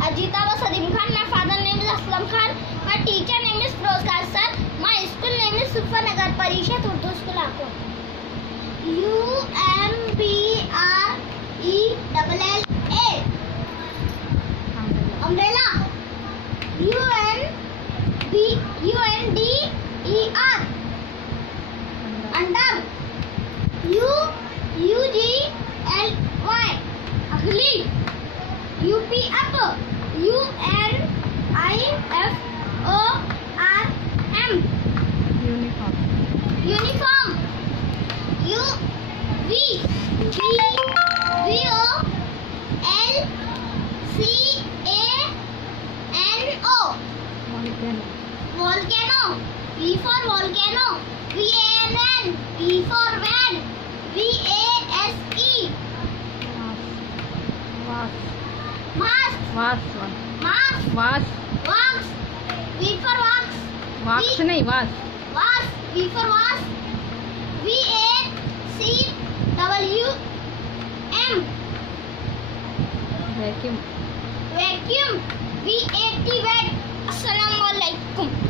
Ajita Wasadim Khan. My father name is Aslam Khan. My teacher name is Firozkar sir. My school name is Sufanagar Parishad Urdu School Akko. UMBRELLA. Umbrella. UNDER. Under. UGLY. Ugly. UP up. UNIFORM. Uniform. Volcano. V for volcano. VAN. V for van. VASE. Mask. Wax. V for wax. Wax नहीं वास Was. V for was. VACWM. Vacuum Vacuum. VAT. Assalamualaikum.